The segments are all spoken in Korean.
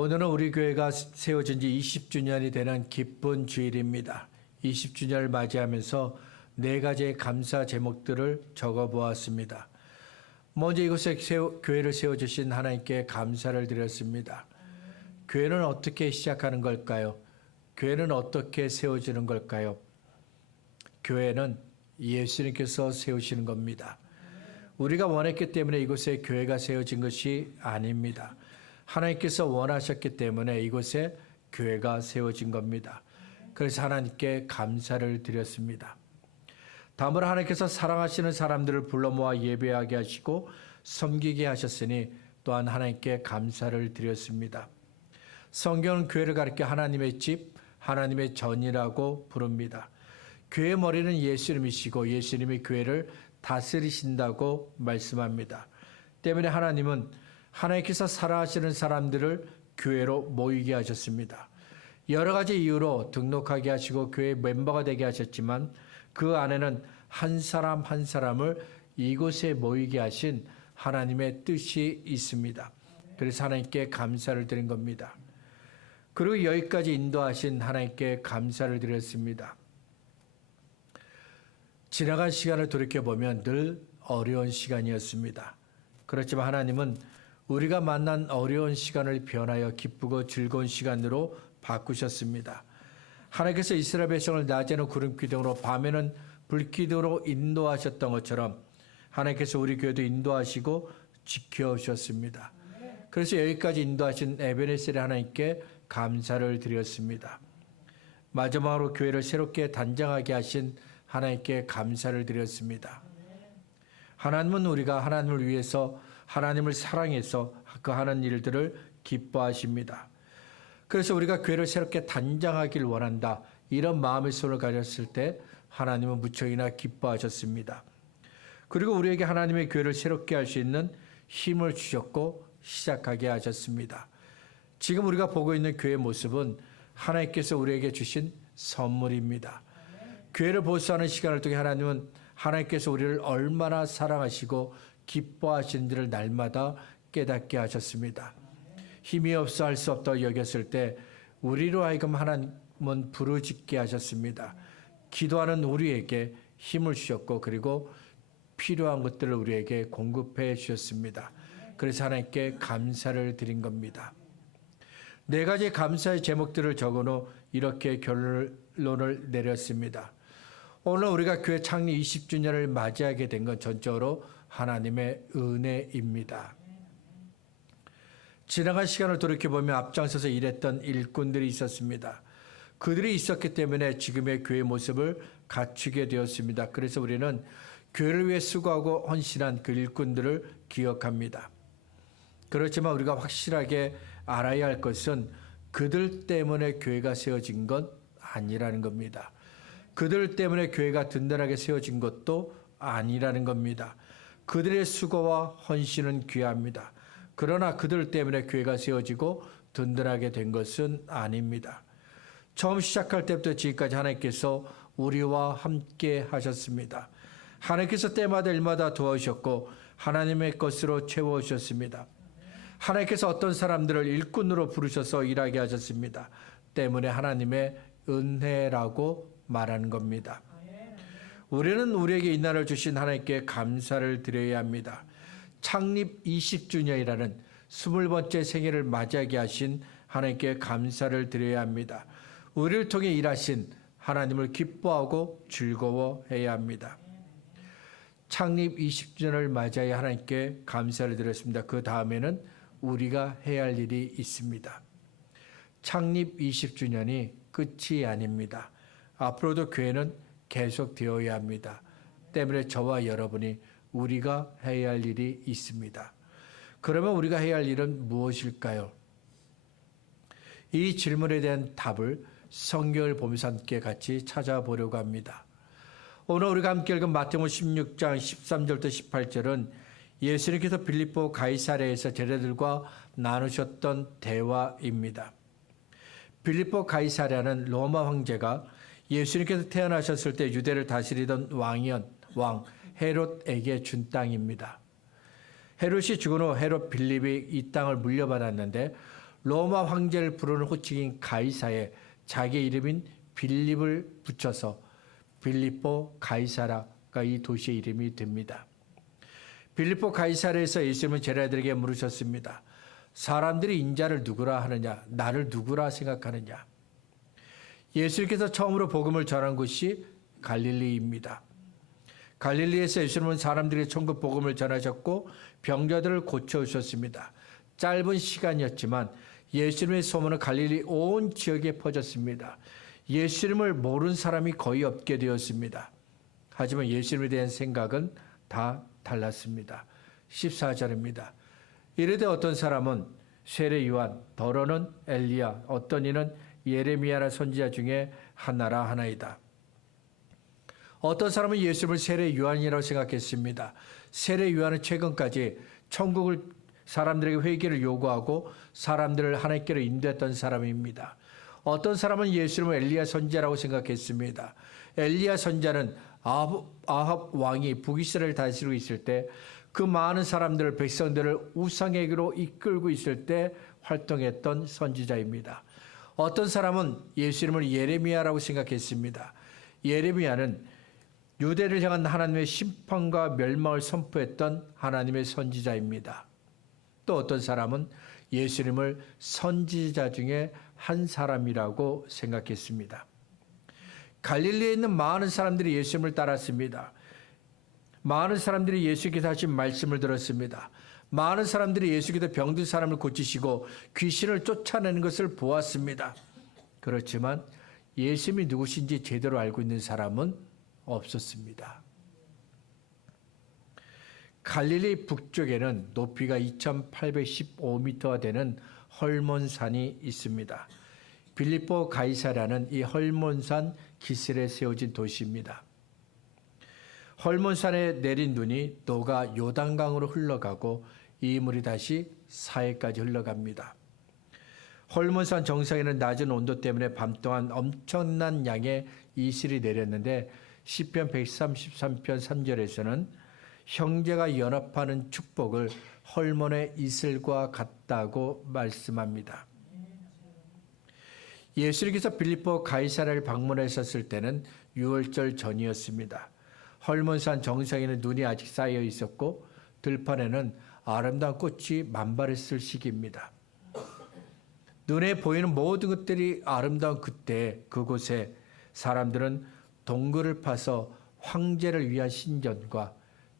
오늘은 우리 교회가 세워진 지 20주년이 되는 기쁜 주일입니다. 20주년을 맞이하면서 4가지의 감사 제목들을 적어 보았습니다. 먼저 이곳에 교회를 세워주신 하나님께 감사를 드렸습니다. 교회는 어떻게 시작하는 걸까요? 교회는 어떻게 세워지는 걸까요? 교회는 예수님께서 세우시는 겁니다. 우리가 원했기 때문에 이곳에 교회가 세워진 것이 아닙니다. 하나님께서 원하셨기 때문에 이곳에 교회가 세워진 겁니다. 그래서 하나님께 감사를 드렸습니다. 다음으로 하나님께서 사랑하시는 사람들을 불러 모아 예배하게 하시고 섬기게 하셨으니 또한 하나님께 감사를 드렸습니다. 성경은 교회를 가리켜 하나님의 집, 하나님의 전이라고 부릅니다. 교회의 머리는 예수님이시고 예수님이 교회를 다스리신다고 말씀합니다. 때문에 하나님께서 사랑하시는 사람들을 교회로 모이게 하셨습니다. 여러 가지 이유로 등록하게 하시고 교회 멤버가 되게 하셨지만 그 안에는 한 사람 한 사람을 이곳에 모이게 하신 하나님의 뜻이 있습니다. 그래서 하나님께 감사를 드린 겁니다. 그리고 여기까지 인도하신 하나님께 감사를 드렸습니다. 지나간 시간을 돌이켜보면 늘 어려운 시간이었습니다. 그렇지만 하나님은 우리가 만난 어려운 시간을 변하여 기쁘고 즐거운 시간으로 바꾸셨습니다. 하나님께서 이스라엘 백성을 낮에는 구름 기둥으로 밤에는 불 기둥으로 인도하셨던 것처럼 하나님께서 우리 교회도 인도하시고 지켜주셨습니다. 그래서 여기까지 인도하신 에베네셀의 하나님께 감사를 드렸습니다. 마지막으로 교회를 새롭게 단장하게 하신 하나님께 감사를 드렸습니다. 하나님은 우리가 하나님을 위해서 하나님을 사랑해서 그 하는 일들을 기뻐하십니다. 그래서 우리가 교회를 새롭게 단장하길 원한다. 이런 마음의 손을 가졌을 때 하나님은 무척이나 기뻐하셨습니다. 그리고 우리에게 하나님의 교회를 새롭게 할 수 있는 힘을 주셨고 시작하게 하셨습니다. 지금 우리가 보고 있는 교회의 모습은 하나님께서 우리에게 주신 선물입니다. 교회를 보수하는 시간을 통해 하나님께서 우리를 얼마나 사랑하시고 기뻐하시는지를 날마다 깨닫게 하셨습니다. 힘이 없어 할 수 없다고 여겼을 때 우리로 하여금 하나님은 부르짖게 하셨습니다. 기도하는 우리에게 힘을 주셨고 그리고 필요한 것들을 우리에게 공급해 주셨습니다. 그래서 하나님께 감사를 드린 겁니다. 4가지 감사의 제목들을 적어놓고 이렇게 결론을 내렸습니다. 오늘 우리가 교회 창립 20주년을 맞이하게 된 건 전적으로 하나님의 은혜입니다. 지나간 시간을 돌이켜보면 앞장서서 일했던 일꾼들이 있었습니다. 그들이 있었기 때문에 지금의 교회 모습을 갖추게 되었습니다. 그래서 우리는 교회를 위해 수고하고 헌신한 그 일꾼들을 기억합니다. 그렇지만 우리가 확실하게 알아야 할 것은 그들 때문에 교회가 세워진 건 아니라는 겁니다. 그들 때문에 교회가 든든하게 세워진 것도 아니라는 겁니다. 그들의 수고와 헌신은 귀합니다. 그러나 그들 때문에 교회가 세워지고 든든하게 된 것은 아닙니다. 처음 시작할 때부터 지금까지 하나님께서 우리와 함께 하셨습니다. 하나님께서 때마다 일마다 도와주셨고 하나님의 것으로 채워주셨습니다. 하나님께서 어떤 사람들을 일꾼으로 부르셔서 일하게 하셨습니다. 때문에 하나님의 은혜라고 말하는 겁니다. 우리는 우리에게 이 날을 주신 하나님께 감사를 드려야 합니다. 창립 20주년이라는 20번째 생일을 맞이하게 하신 하나님께 감사를 드려야 합니다. 우리를 통해 일하신 하나님을 기뻐하고 즐거워해야 합니다. 창립 20주년을 맞이하여 하나님께 감사를 드렸습니다. 그 다음에는 우리가 해야 할 일이 있습니다. 창립 20주년이 끝이 아닙니다. 앞으로도 교회는 계속되어야 합니다. 때문에 저와 여러분이 우리가 해야 할 일이 있습니다. 그러면 우리가 해야 할 일은 무엇일까요? 이 질문에 대한 답을 성경을 보면서 함께 같이 찾아보려고 합니다. 오늘 우리가 함께 읽은 마태복음 16장 13절부터 18절은 예수님께서 빌립보 가이사랴에서 제자들과 나누셨던 대화입니다. 빌립보 가이사랴는 로마 황제가 예수님께서 태어나셨을 때 유대를 다스리던 왕 헤롯에게 준 땅입니다. 헤롯이 죽은 후 헤롯 빌립이 이 땅을 물려받았는데 로마 황제를 부르는 호칭인 가이사에 자기 이름인 빌립을 붙여서 빌립보 가이사라가 이 도시의 이름이 됩니다. 빌립보 가이사라에서 예수님은 제자들에게 물으셨습니다. 사람들이 인자를 누구라 하느냐? 나를 누구라 생각하느냐? 예수님께서 처음으로 복음을 전한 곳이 갈릴리입니다. 갈릴리에서 예수님은 사람들에게 천국 복음을 전하셨고 병자들을 고쳐오셨습니다. 짧은 시간이었지만 예수님의 소문은 갈릴리 온 지역에 퍼졌습니다. 예수님을 모르는 사람이 거의 없게 되었습니다. 하지만 예수님에 대한 생각은 다 달랐습니다. 14절입니다. 이르되 어떤 사람은 세례 요한, 더러는 엘리야, 어떤 이는 예레미야라 선지자 중에 하나라 하나이다. 어떤 사람은 예수님을 세례 요한이라고 생각했습니다. 세례 요한은 최근까지 천국을 사람들에게 회개를 요구하고 사람들을 하나님께로 인도했던 사람입니다. 어떤 사람은 예수님을 엘리야 선지자라고 생각했습니다. 엘리야 선지자는 아합 왕이 북이스라엘을 다스리고 있을 때 그 많은 사람들을 백성들을 우상에게로 이끌고 있을 때 활동했던 선지자입니다. 어떤 사람은 예수님을 예레미야라고 생각했습니다. 예레미야는 유대를 향한 하나님의 심판과 멸망을 선포했던 하나님의 선지자입니다. 또 어떤 사람은 예수님을 선지자 중에 한 사람이라고 생각했습니다. 갈릴리에 있는 많은 사람들이 예수님을 따랐습니다. 많은 사람들이 예수께서 하신 말씀을 들었습니다. 많은 사람들이 예수께서 병든 사람을 고치시고 귀신을 쫓아내는 것을 보았습니다. 그렇지만 예수님이 누구신지 제대로 알고 있는 사람은 없었습니다. 갈릴리 북쪽에는 높이가 2815m가 되는 헐몬산이 있습니다. 빌립보 가이사라는 이 헐몬산 기슭에 세워진 도시입니다. 헐몬산에 내린 눈이 녹아 요단강으로 흘러가고 이 물이 다시 사해까지 흘러갑니다. 헐몬산 정상에는 낮은 온도 때문에 밤동안 엄청난 양의 이슬이 내렸는데 시편 133편 3절에서는 형제가 연합하는 축복을 헐몬의 이슬과 같다고 말씀합니다. 예수님께서 빌립보 가이사라를 방문하셨을 때는 6월절 전이었습니다. 헐몬산 정상에는 눈이 아직 쌓여 있었고 들판에는 아름다운 꽃이 만발했을 시기입니다. 눈에 보이는 모든 것들이 아름다운 그때 그곳에 사람들은 동굴을 파서 황제를 위한 신전과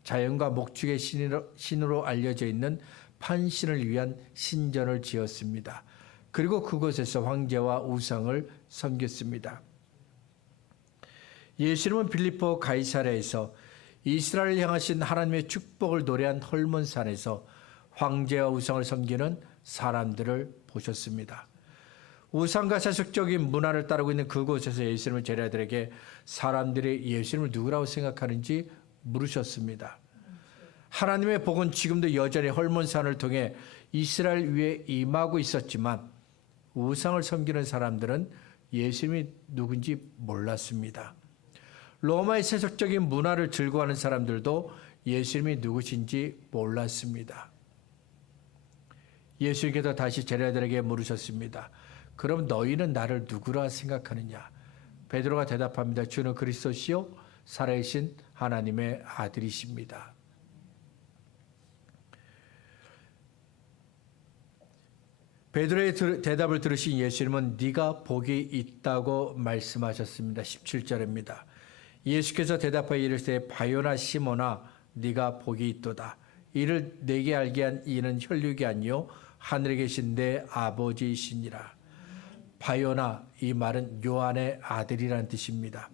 자연과 목축의 신으로 알려져 있는 판신을 위한 신전을 지었습니다. 그리고 그곳에서 황제와 우상을 섬겼습니다. 예수님은 빌립보 가이사랴에서 이스라엘을 향하신 하나님의 축복을 노래한 헐몬산에서 황제와 우상을 섬기는 사람들을 보셨습니다. 우상과 세속적인 문화를 따르고 있는 그곳에서 예수님은 제자들에게 사람들이 예수님을 누구라고 생각하는지 물으셨습니다. 하나님의 복은 지금도 여전히 헐몬산을 통해 이스라엘 위에 임하고 있었지만 우상을 섬기는 사람들은 예수님이 누군지 몰랐습니다. 로마의 세속적인 문화를 즐거워하는 사람들도 예수님이 누구신지 몰랐습니다. 예수님께서 다시 제자들에게 물으셨습니다. 그럼 너희는 나를 누구라 생각하느냐? 베드로가 대답합니다. 주는 그리스도시요 살아계신 하나님의 아들이십니다. 베드로의 대답을 들으신 예수님은 네가 복이 있다고 말씀하셨습니다. 17절입니다. 예수께서 대답하여 이르시되 바요나 시몬아 네가 복이 있도다. 이를 내게 알게 한 이는 혈육이 아니요 하늘에 계신 내 아버지이시니라. 바요나 이 말은 요한의 아들이라는 뜻입니다.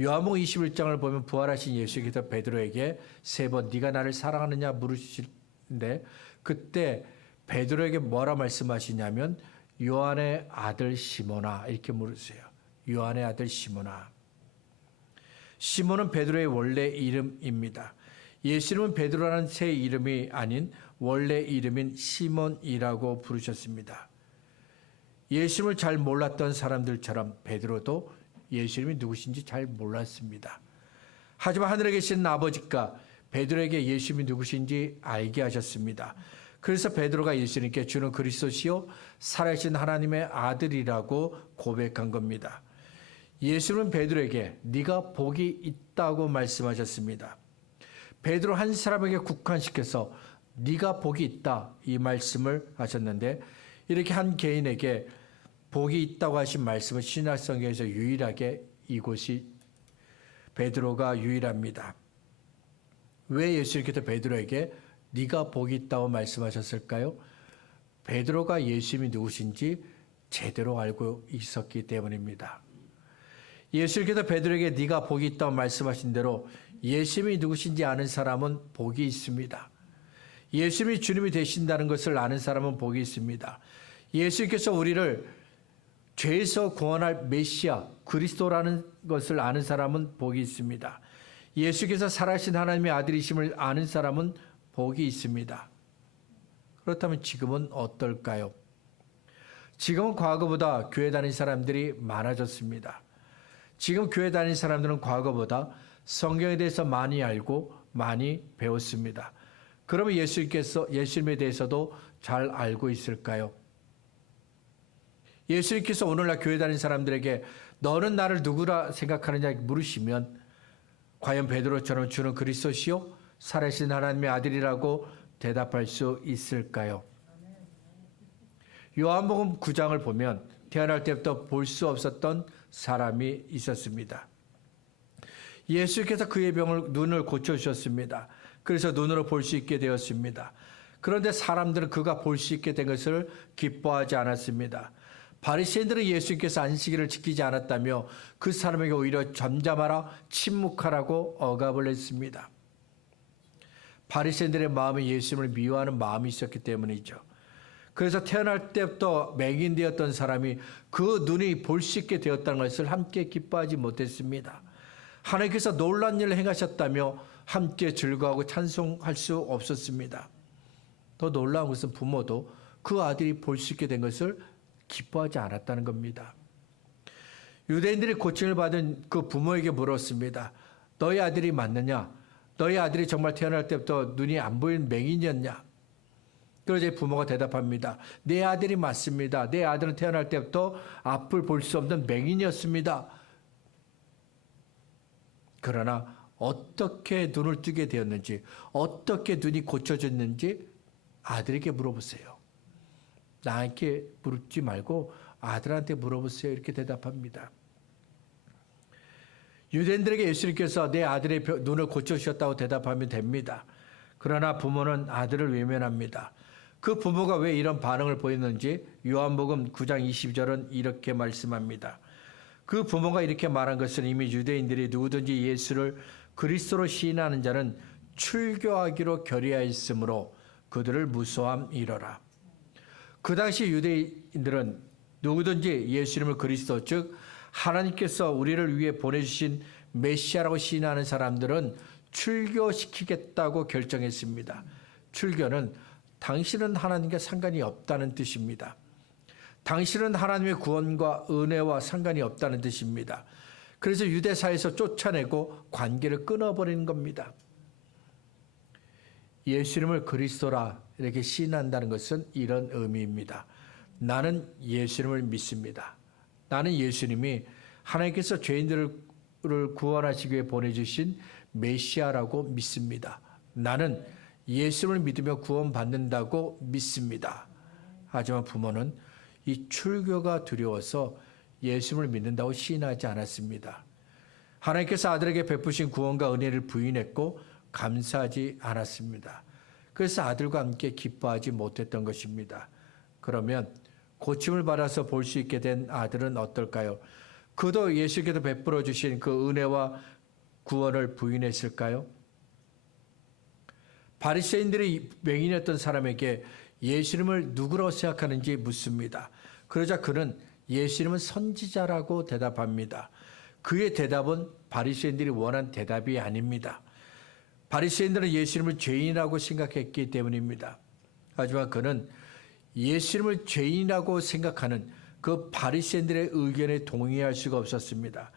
요한복음 21장을 보면 부활하신 예수께서 베드로에게 세 번 네가 나를 사랑하느냐 물으시는데 그때 베드로에게 뭐라 말씀하시냐면 요한의 아들 시몬아 이렇게 물으세요. 요한의 아들 시몬아. 시몬은 베드로의 원래 이름입니다. 예수님은 베드로라는 새 이름이 아닌 원래 이름인 시몬이라고 부르셨습니다. 예수님을 잘 몰랐던 사람들처럼 베드로도 예수님이 누구신지 잘 몰랐습니다. 하지만 하늘에 계신 아버지가 베드로에게 예수님이 누구신지 알게 하셨습니다. 그래서 베드로가 예수님께 주는 그리스도시요 살아계신 하나님의 아들이라고 고백한 겁니다. 예수님은 베드로에게 네가 복이 있다고 말씀하셨습니다. 베드로 한 사람에게 국한시켜서 네가 복이 있다 이 말씀을 하셨는데, 이렇게 한 개인에게 복이 있다고 하신 말씀은 신약성경에서 유일하게 이곳이 베드로가 유일합니다. 왜 예수님께서 베드로에게 네가 복이 있다고 말씀하셨을까요? 베드로가 예수님이 누구신지 제대로 알고 있었기 때문입니다. 예수님께서 베드로에게 네가 복이 있다고 말씀하신 대로 예수님이 누구신지 아는 사람은 복이 있습니다. 예수님이 주님이 되신다는 것을 아는 사람은 복이 있습니다. 예수님께서 우리를 죄에서 구원할 메시아 그리스도라는 것을 아는 사람은 복이 있습니다. 예수께서 살아계신 하나님의 아들이심을 아는 사람은 복이 있습니다. 그렇다면 지금은 어떨까요? 지금은 과거보다 교회 다니는 사람들이 많아졌습니다. 지금 교회 다니는 사람들은 과거보다 성경에 대해서 많이 알고 많이 배웠습니다. 그러면 예수님에 대해서도 잘 알고 있을까요? 예수님께서 오늘날 교회 다니는 사람들에게 너는 나를 누구라 생각하느냐 물으시면 과연 베드로처럼 주는 그리스도시요 살아계신 하나님의 아들이라고 대답할 수 있을까요? 요한복음 9장을 보면 태어날 때부터 볼 수 없었던 사람이 있었습니다. 예수께서 그의 눈을 고쳐주셨습니다. 그래서 눈으로 볼 수 있게 되었습니다. 그런데 사람들은 그가 볼 수 있게 된 것을 기뻐하지 않았습니다. 바리새인들은 예수님께서 안식일을 지키지 않았다며 그 사람에게 오히려 잠잠하라 침묵하라고 억압을 했습니다. 바리새인들의 마음에 예수님을 미워하는 마음이 있었기 때문이죠. 그래서 태어날 때부터 맹인되었던 사람이 그 눈이 볼 수 있게 되었다는 것을 함께 기뻐하지 못했습니다. 하나님께서 놀라운 일을 행하셨다며 함께 즐거워하고 찬송할 수 없었습니다. 더 놀라운 것은 부모도 그 아들이 볼 수 있게 된 것을 기뻐하지 않았다는 겁니다. 유대인들이 고침을 받은 그 부모에게 물었습니다. 너희 아들이 맞느냐? 너희 아들이 정말 태어날 때부터 눈이 안 보이는 맹인이었냐? 그러자 부모가 대답합니다. 내 아들이 맞습니다. 내 아들은 태어날 때부터 앞을 볼 수 없는 맹인이었습니다. 그러나 어떻게 눈을 뜨게 되었는지, 어떻게 눈이 고쳐졌는지 아들에게 물어보세요. 나한테 물지 말고 아들한테 물어보세요. 이렇게 대답합니다. 유대인들에게 예수님께서 내 아들의 눈을 고쳐주셨다고 대답하면 됩니다. 그러나 부모는 아들을 외면합니다. 그 부모가 왜 이런 반응을 보였는지 요한복음 9장 22절은 이렇게 말씀합니다. 그 부모가 이렇게 말한 것은 이미 유대인들이 누구든지 예수를 그리스도로 시인하는 자는 출교하기로 결의하였으므로 그들을 무소함이러라. 그 당시 유대인들은 누구든지 예수님을 그리스도 즉 하나님께서 우리를 위해 보내주신 메시아라고 시인하는 사람들은 출교시키겠다고 결정했습니다. 출교는 당신은 하나님과 상관이 없다는 뜻입니다. 당신은 하나님의 구원과 은혜와 상관이 없다는 뜻입니다. 그래서 유대사에서 쫓아내고 관계를 끊어버리는 겁니다. 예수님을 그리스도라 이렇게 시인한다는 것은 이런 의미입니다. 나는 예수님을 믿습니다. 나는 예수님이 하나님께서 죄인들을 구원하시기 위해 보내주신 메시아라고 믿습니다. 나는 예수님을 믿으며 구원받는다고 믿습니다. 하지만 부모는 이 출교가 두려워서 예수님을 믿는다고 시인하지 않았습니다. 하나님께서 아들에게 베푸신 구원과 은혜를 부인했고 감사하지 않았습니다. 그래서 아들과 함께 기뻐하지 못했던 것입니다. 그러면 고침을 받아서 볼 수 있게 된 아들은 어떨까요? 그도 예수께서 베풀어 주신 그 은혜와 구원을 부인했을까요? 바리새인들이 맹인이었던 사람에게 예수님을 누구라고 생각하는지 묻습니다. 그러자 그는 예수님은 선지자라고 대답합니다. 그의 대답은 바리새인들이 원한 대답이 아닙니다. 바리새인들은 예수님을 죄인이라고 생각했기 때문입니다. 하지만 그는 예수님을 죄인이라고 생각하는 그 바리새인들의 의견에 동의할 수가 없었습니다.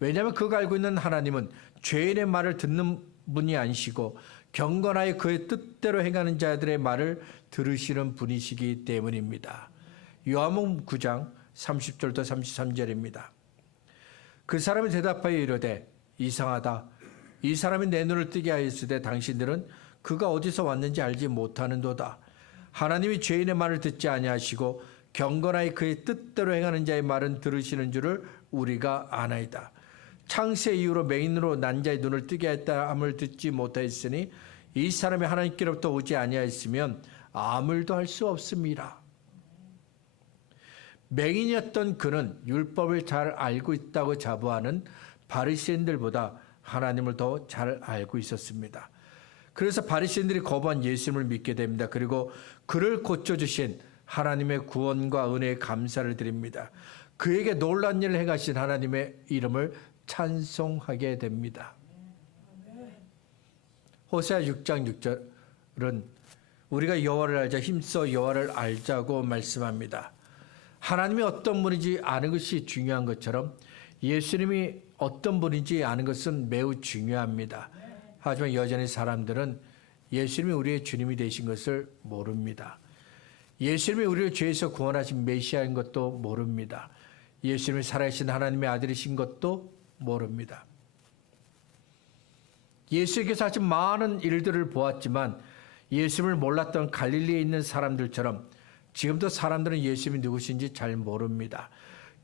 왜냐하면 그가 알고 있는 하나님은 죄인의 말을 듣는 분이 아니시고 경건하여 그의 뜻대로 행하는 자들의 말을 들으시는 분이시기 때문입니다. 요한복음 9장 30절부터 33절입니다. 그 사람이 대답하여 이르되 이상하다. 이 사람이 내 눈을 뜨게 하였으되 당신들은 그가 어디서 왔는지 알지 못하는도다. 하나님이 죄인의 말을 듣지 아니하시고 경건하여 그의 뜻대로 행하는 자의 말은 들으시는 줄을 우리가 아나이다. 창세 이후로 맹인으로 난 자의 눈을 뜨게 했다 함을 듣지 못하였으니 이 사람이 하나님께로부터 오지 아니하였으면 아무 일도 할 수 없습니다. 맹인이었던 그는 율법을 잘 알고 있다고 자부하는 바리새인들보다 하나님을 더 잘 알고 있었습니다. 그래서 바리새인들이 거부한 예수님을 믿게 됩니다. 그리고 그를 고쳐주신 하나님의 구원과 은혜에 감사를 드립니다. 그에게 놀라운 일을 행하신 하나님의 이름을 찬송하게 됩니다. 호세아 6장 6절은 우리가 여호와를 알자 힘써 여호와를 알자고 말씀합니다. 하나님이 어떤 분인지 아는 것이 중요한 것처럼 예수님이 어떤 분인지 아는 것은 매우 중요합니다. 하지만 여전히 사람들은 예수님이 우리의 주님이 되신 것을 모릅니다. 예수님이 우리를 죄에서 구원하신 메시아인 것도 모릅니다. 예수님이 살아계신 하나님의 아들이신 것도 모릅니다. 예수께서 하신 많은 일들을 보았지만 예수님을 몰랐던 갈릴리에 있는 사람들처럼 지금도 사람들은 예수님이 누구신지 잘 모릅니다.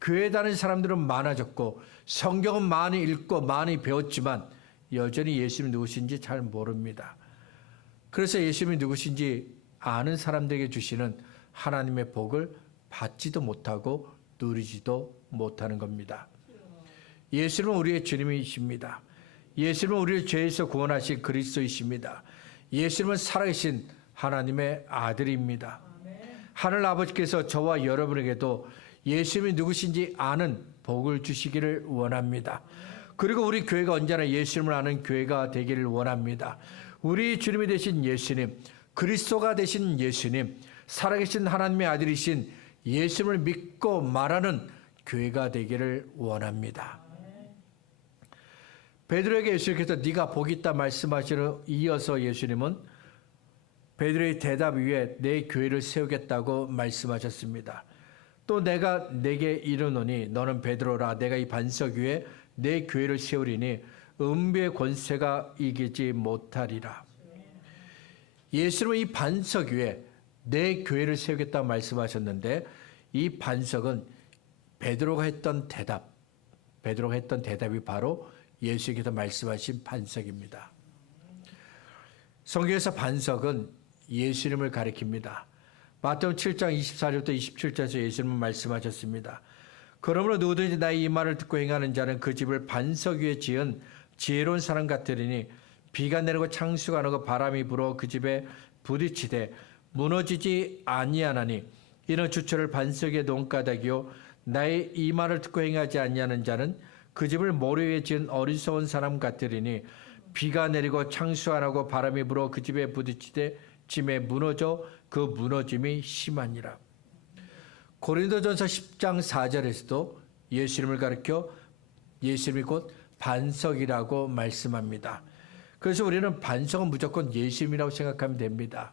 교회 다니는 사람들은 많아졌고 성경은 많이 읽고 많이 배웠지만 여전히 예수님이 누구신지 잘 모릅니다. 그래서 예수님이 누구신지 아는 사람들에게 주시는 하나님의 복을 받지도 못하고 누리지도 못하는 겁니다. 예수님은 우리의 주님이십니다. 예수님은 우리를 죄에서 구원하신 그리스도이십니다. 예수님은 살아계신 하나님의 아들입니다. 하늘 아버지께서 저와 여러분에게도 예수님이 누구신지 아는 복을 주시기를 원합니다. 그리고 우리 교회가 언제나 예수님을 아는 교회가 되기를 원합니다. 우리 주님이 되신 예수님, 그리스도가 되신 예수님, 살아계신 하나님의 아들이신 예수님을 믿고 말하는 교회가 되기를 원합니다. 베드로에게 예수님께서 네가 복이 있다 말씀하시러 이어서 예수님은 베드로의 대답 위에 내 교회를 세우겠다고 말씀하셨습니다. 또 내가 내게 이르노니 너는 베드로라. 내가 이 반석 위에 내 교회를 세우리니 음부의 권세가 이기지 못하리라. 예수님은 이 반석 위에 내 교회를 세우겠다고 말씀하셨는데 이 반석은 베드로가 했던 대답이 바로 예수께서 말씀하신 반석입니다. 성경에서 반석은 예수님을 가리킵니다. 마태복음 7장 24절부터 27절에서 예수님은 말씀하셨습니다. 그러므로 누구든지 나의 이 말을 듣고 행하는 자는 그 집을 반석 위에 지은 지혜로운 사람 같으리니 비가 내리고 창수가 나고 바람이 불어 그 집에 부딪히되 무너지지 아니하나니 이는 주처를 반석 위에 놓은 까닭이요 나의 이 말을 듣고 행하지 아니하는 자는 그 집을 모래 위에 지은 어리석은 사람 같으리니 비가 내리고 창수가 나고 바람이 불어 그 집에 부딪히되 짐에 무너져 그 무너짐이 심하니라. 고린도전서 10장 4절에서도 예수님을 가리켜 예수님이 곧 반석이라고 말씀합니다. 그래서 우리는 반석은 무조건 예수님이라고 생각하면 됩니다.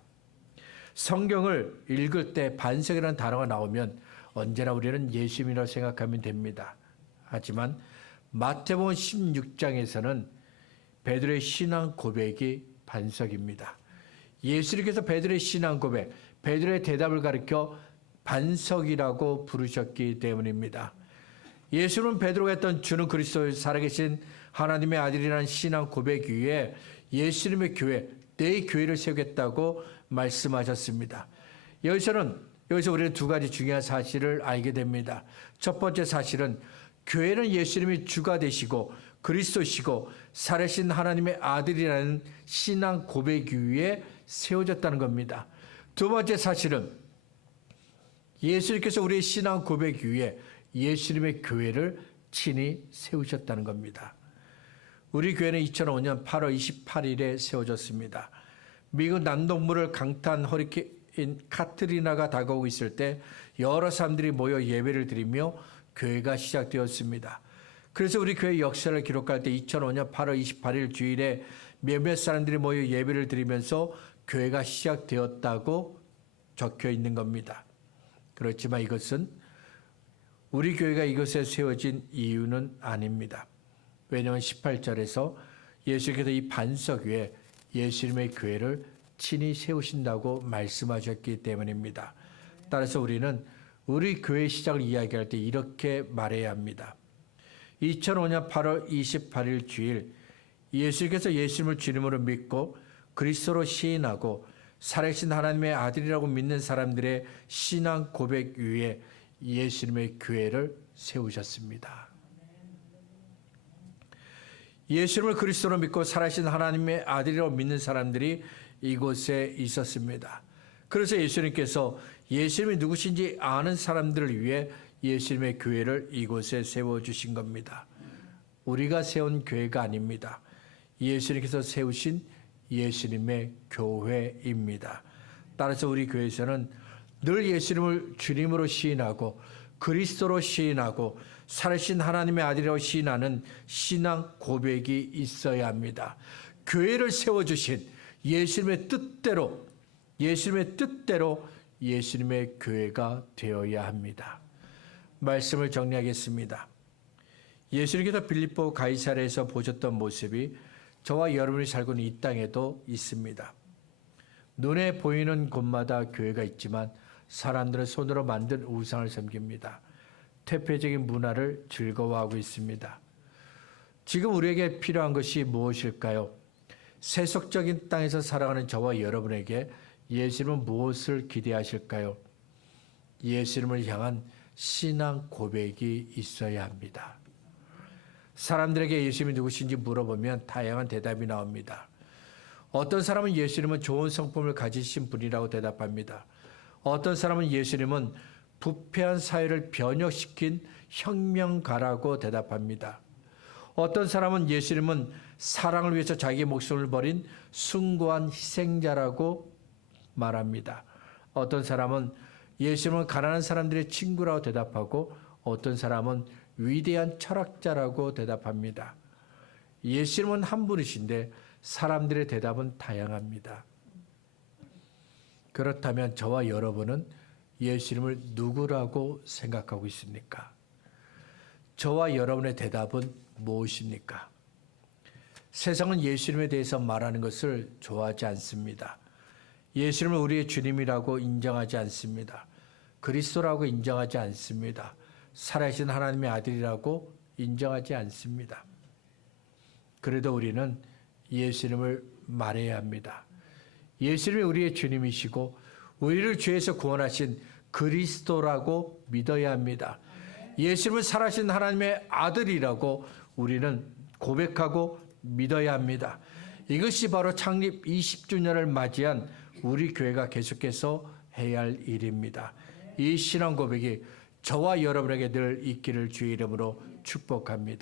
성경을 읽을 때 반석이라는 단어가 나오면 언제나 우리는 예수님이라고 생각하면 됩니다. 하지만 마태복음 16장에서는 베드로의 신앙 고백이 반석입니다. 예수님께서 베드로의 신앙 고백, 베드로의 대답을 가리켜 반석이라고 부르셨기 때문입니다. 예수는 베드로가 했던 주는 그리스도의 살아계신 하나님의 아들이라는 신앙 고백 위에 예수님의 교회, 내 교회를 세우겠다고 말씀하셨습니다. 여기서 우리는 두 가지 중요한 사실을 알게 됩니다. 첫 번째 사실은 교회는 예수님이 주가 되시고 그리스도시고 살아계신 하나님의 아들이라는 신앙 고백 위에 세워졌다는 겁니다. 두 번째 사실은 예수님께서 우리의 신앙 고백 위에 예수님의 교회를 친히 세우셨다는 겁니다. 우리 교회는 2005년 8월 28일에 세워졌습니다. 미국 남동부를 강타한 허리케인 카트리나가 다가오고 있을 때 여러 사람들이 모여 예배를 드리며 교회가 시작되었습니다. 그래서 우리 교회 역사를 기록할 때 2005년 8월 28일 주일에 몇몇 사람들이 모여 예배를 드리면서 교회가 시작되었다고 적혀 있는 겁니다. 그렇지만 이것은 우리 교회가 이것에 세워진 이유는 아닙니다. 왜냐하면 18절에서 예수께서 이 반석 위에 예수님의 교회를 친히 세우신다고 말씀하셨기 때문입니다. 따라서 우리는 우리 교회 시작을 이야기할 때 이렇게 말해야 합니다. 2005년 8월 28일 주일 예수께서 예수님을 주님으로 믿고 그리스도로 시인하고 살아계신 하나님의 아들이라고 믿는 사람들의 신앙 고백 위에 예수님의 교회를 세우셨습니다. 예수님을 그리스도로 믿고 살아계신 하나님의 아들이라고 믿는 사람들이 이곳에 있었습니다. 그래서 예수님께서 예수님이 누구신지 아는 사람들을 위해 예수님의 교회를 이곳에 세워주신 겁니다. 우리가 세운 교회가 아닙니다. 예수님께서 세우신 예수님의 교회입니다. 따라서 우리 교회에서는 늘 예수님을 주님으로 시인하고 그리스도로 시인하고 살아계신 하나님의 아들이라고 시인하는 신앙 고백이 있어야 합니다. 교회를 세워주신 예수님의 뜻대로 예수님의 교회가 되어야 합니다. 말씀을 정리하겠습니다. 예수님께서 빌립보 가이사랴에서 보셨던 모습이 저와 여러분이 살고 있는 이 땅에도 있습니다. 눈에 보이는 곳마다 교회가 있지만 사람들은 손으로 만든 우상을 섬깁니다. 퇴폐적인 문화를 즐거워하고 있습니다. 지금 우리에게 필요한 것이 무엇일까요? 세속적인 땅에서 살아가는 저와 여러분에게 예수님은 무엇을 기대하실까요? 예수님을 향한 신앙 고백이 있어야 합니다. 사람들에게 예수님이 누구신지 물어보면 다양한 대답이 나옵니다. 어떤 사람은 예수님은 좋은 성품을 가지신 분이라고 대답합니다. 어떤 사람은 예수님은 부패한 사회를 변혁시킨 혁명가라고 대답합니다. 어떤 사람은 예수님은 사랑을 위해서 자기 목숨을 버린 숭고한 희생자라고 말합니다. 어떤 사람은 예수님은 가난한 사람들의 친구라고 대답하고 어떤 사람은 위대한 철학자라고 대답합니다. 예수님은 한 분이신데 사람들의 대답은 다양합니다. 그렇다면 저와 여러분은 예수님을 누구라고 생각하고 있습니까? 저와 여러분의 대답은 무엇입니까? 세상은 예수님에 대해서 말하는 것을 좋아하지 않습니다. 예수님을 우리의 주님이라고 인정하지 않습니다. 그리스도라고 인정하지 않습니다. 살아계신 하나님의 아들이라고 인정하지 않습니다. 그래도 우리는 예수님을 말해야 합니다. 예수님이 우리의 주님이시고 우리를 죄에서 구원하신 그리스도라고 믿어야 합니다. 예수님은 살아계신 하나님의 아들이라고 우리는 고백하고 믿어야 합니다. 이것이 바로 창립 20주년을 맞이한 우리 교회가 계속해서 해야 할 일입니다. 이 신앙 고백이 저와 여러분에게 늘 있기를 주의 이름으로 축복합니다.